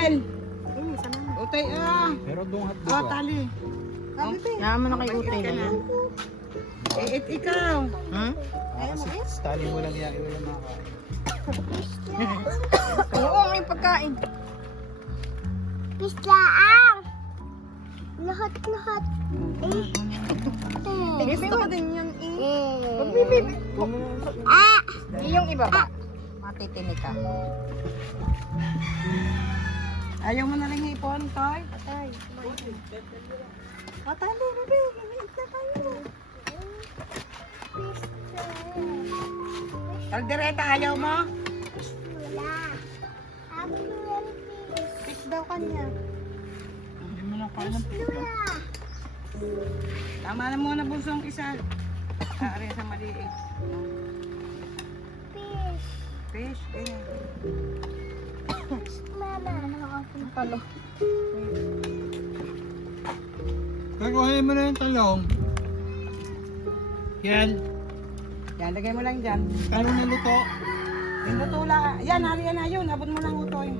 Bel. Utay Pero doon hotdog Oh, tali. Yaman na kay Utay. Ikaw. Hmm? Kasi tali mo lang yan, iwala makakain. Oo, may pagkain. Pislaang. Lahat. Gusto ko din yun Ah! Yung iba ba? Matitinig ka. Ayaw mo na rin hipon, Toy? Patay, bebe. Hiniit na tayo. Kaldereta, ayaw mo? Wala. Ako yung Fish daw kanya. Hindi mo na kaya ng wala. Tama na muna bunsong isa. Ari sa maliit. Fish. Fish, ganyan. Mama. Talo. Kakuhanin mo na yung talong. Yan. Yan, lagay mo lang dyan. Paano naluto? Yung luto lang. Yan, hariyan na yun. Abot mo lang utoy.